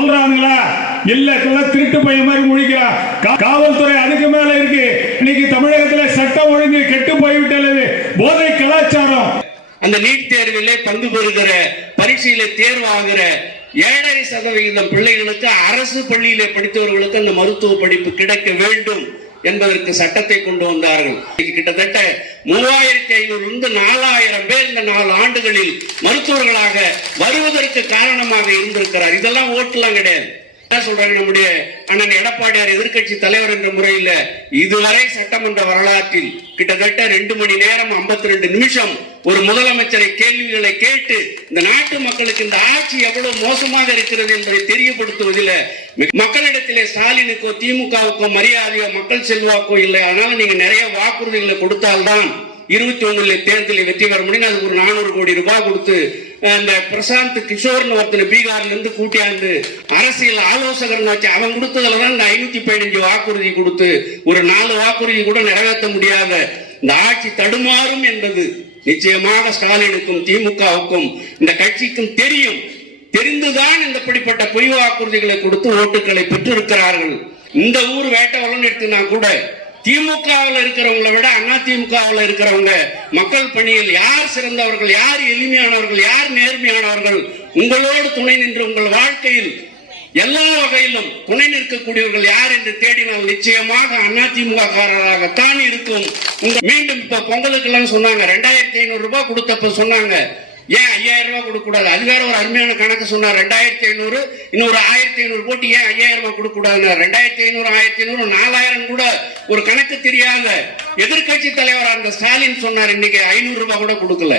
சொல்றாங்களா? இல்ல, திருட்டு பையன் மாதிரி முழிக்கிறா. காவல்துறை அதுக்கு மேல இருக்கு. இன்னைக்கு தமிழகத்தில் சட்டம் ஒழுங்கு கெட்டு போய்விட்டது. போதை கலாச்சாரம். அந்த நீட் தேர்விலே பங்கு பெறுகிற, பரீட்சையில தேர்வாகிற 7.5% பிள்ளைகளுக்கு அரசு பள்ளியிலே படித்தவர்களுக்கு அந்த மருத்துவ படிப்பு கிடைக்க வேண்டும் என்பதற்கு சட்டத்தை கொண்டு வந்தார்கள். கிட்டத்தட்ட 3500 4000 பேர் இந்த 4 ஆண்டுகளில் மருத்துவர்களாக வருவதற்கு காரணமாக இருந்திருக்கிறார். இதெல்லாம் ஓட்டுலாம் கிடையாது. சொல்றாங்க, நம்முடைய அண்ணன் எடப்பாடியார் எதிர்கட்சி தலைவர் என்ற முறையில் இதுவரை சட்டமன்ற வரலாற்றில் கிட்டத்தட்ட 2 மணி நேரம் 52 நிமிஷம் ஒரு முதலமைச்சரை கேள்விகளை கேட்டு இந்த நாட்டு மக்களுக்கு இந்த ஆட்சி எவ்வளவு மோசமாக இருக்கிறது என்பதை தெரியப்படுத்துவதில் மக்களிடத்திலே ஸ்டாலினுக்கோ திமுகவுக்கோ மரியாதையோ மக்கள் செல்வாக்கோ இல்லை. அதனால நீங்க நிறைய வாக்குறுதிகளை கொடுத்தால்தான் 21 தேர்தலில் வெற்றி பெற முடியும். அதுக்கு ஒரு 400 கோடி ரூபாய் கொடுத்து அந்த பிரசாந்த் கிஷோர்னு ஒருத்தர் பீகார்ல இருந்து கூட்டியாந்து அரசியல் ஆலோசகர் வச்சு அவன் கொடுத்ததுலதான் இந்த 515 வாக்குறுதி கொடுத்து ஒரு 4 வாக்குறுதி கூட நிறைவேற்ற முடியாத இந்த ஆட்சி தடுமாறும் என்பது நிச்சயமாக ஸ்டாலினுக்கும் திமுகவுக்கும் இந்த கட்சிக்கும் தெரியும். தெரிந்துதான் இப்படிப்பட்ட பொய் வாக்குறுதிகளை கொடுத்து ஓட்டுகளை பெற்றிருக்கிறார்கள். இந்த ஊர் வேட்டவளம் எடுத்துனா கூட திமுகவில் இருக்கிறவங்களை விட அதிமுகவில் இருக்கிறவங்க மக்கள் பணியில் யார் சிறந்தவர்கள், யார் எளிமையானவர்கள், யார் நேர்மையானவர்கள், உங்களோடு துணை நின்று உங்கள் வாழ்க்கையில் எல்லா வகையிலும் துணை நிற்கக்கூடியவர்கள் யார் என்று தேடினால் நிச்சயமாக அதிமுக காரராகத்தான் இருக்கும். மீண்டும் இப்ப பொங்கலுக்கு எல்லாம் சொன்னாங்க 2500 ரூபாய் கொடுத்தப்ப சொன்னாங்க, ஏன் 5000 ரூபாய் கொடுக்க கூடாது? அது வேற ஒரு அருமையான கணக்கு சொன்னார். 2500 இன்னொரு 1500 போட்டு ஏன் 5000 ரூபாய் கொடுக்க கூடாது? 2500 1500 4000 கூட ஒரு கணக்கு தெரியாத எதிர்கட்சி தலைவராக இருந்த ஸ்டாலின் சொன்னார், இன்னைக்கு 500 ரூபாய் கூட கொடுக்கல.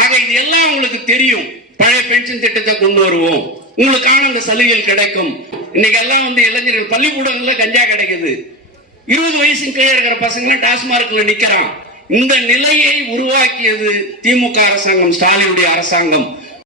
ஆக இது எல்லாம் உங்களுக்கு தெரியும். பழைய பென்ஷன் திட்டத்தை கொண்டு வருவோம், உங்களுக்கான அந்த சலுகைகள் கிடைக்கும். இன்னைக்கு எல்லாம் இளைஞர்கள் பள்ளிக்கூடங்கள்ல கஞ்சா கிடைக்குது. 20 வயசுக்கு கீழே இருக்கிற பசங்க டாஸ்மார்க்ல நிக்கிறான். இந்த நிலையை உருவாக்கியது திமுக அரசாங்கம், ஸ்டாலினுடைய அரசாங்கம்.